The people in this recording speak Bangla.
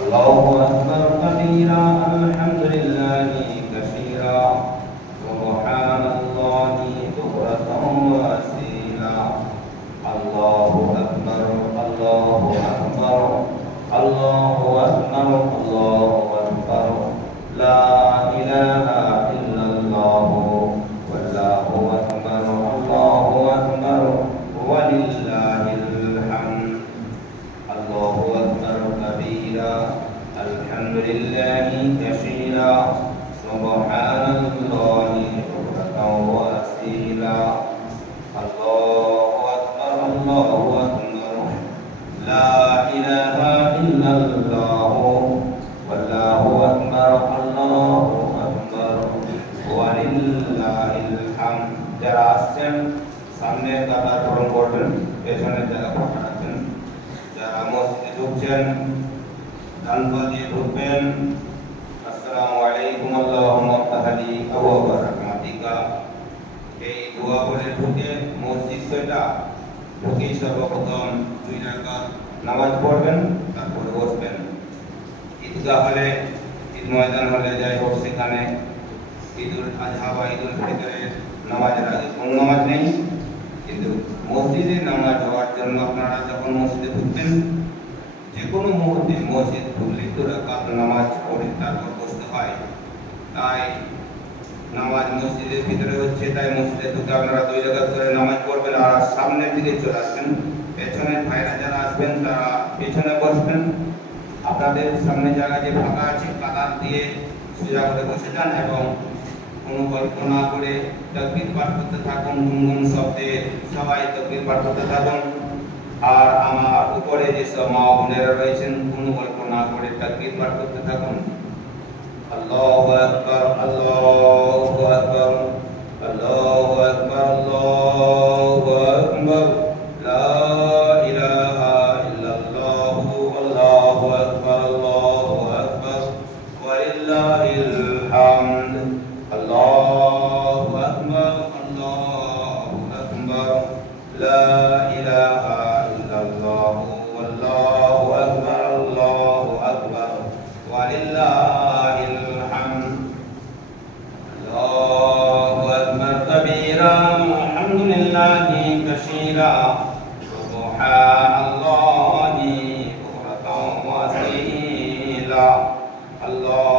الله أكبر كبيرا الحمد لله كثيرا سبحان الله بكرة وأصيلا الله أكبر الله أكبر الله أكبر الله أكبر لا إله إلا الله والله أكبر الله أكبر ولله الحمد الله أكبر كبيرا الحمد لله كثيرا سبحان الله بكرة وأصيلا الله أكبر الله أكبر لا إله إلا الله والله أكبر الله أكبر ولله الحمد যারা আসছেন সামনে কাতার পূরণ করবেন, পেছনে জায়গা ফাঁকা রাখবেন। যারা মসজিদে ঢুকছেন ডান পা দিয়ে ঢুকবেন। আসসালামু আলাইকুম আল্লাহুম্মা আফতাহলি আবওয়াবা রাহমাতিকা। এই দোয়া বলে ঢুকে মসজিদ সেটা ঢুকে সর্বপ্রথম 2 রাকাত নামাজ পড়বেন, তারপরে বসবেন। ঈদগাহ হলে, ঈদ ময়দান হলে যাই হোক, সেখানে ঈদুল আজহা বা ঈদুল ফিতরের নামাজের আগে কোনো নামাজ নেই, কিন্তু মসজিদে নামাজ হওয়ার জন্য আপনারা যখন মসজিদে ঢুকবেন, যে কোনো মুহূর্তে মসজিদ ঢুকলে 2 রাকাত নামাজ পড়ে তারপর বসতে হয়। তাই নামাজ মসজিদের ভিতরে হচ্ছে, তাই মসজিদে ঢুকে আপনারা 2 রাকাত করে নামাজ পড়বেন আর সামনের দিকে চলে আসবেন। পেছনের ভাইরা যারা আসবেন তারা পেছনে বসবেন। আপনাদের সামনে জায়গা যে ফাঁকা আছে কাতার দিয়ে সোজা করে বসে যান এবং কোনো গল্প না করে তাকবীর পাঠ করতে থাকুন। গুনগুন শব্দে সবাই তাকবীর পাঠ করতে থাকুন। আর আমার উপরে যে সব মা বোনেরা রয়েছেন, কোনো গল্প না করে তাকবীর পাঠ করতে থাকুন। আল্লাহু আকবার আল্লাহু আকবার আল্লাহু আকবার আল্লাহু আকবার লা ইলাহা ইল্লাল্লাহু আল্লাহু আকবার আল্লাহু আকবার ওয়ালিল্লাহিল হামদ। আল্লাহু আকবার আল্লাহু আকবার লা ইলাহা ইল্লাল্লাহু আল্লাহু আকবার আল্লাহু আকবার ওয়ালিল্লাহিল হামদ। আল্লাহু আকবার কাবীরা আলহামদুলিল্লাহি কাসীরা সুবহানাল্লাহি বুকরাতাও ওয়া আসীলা। আল্লাহু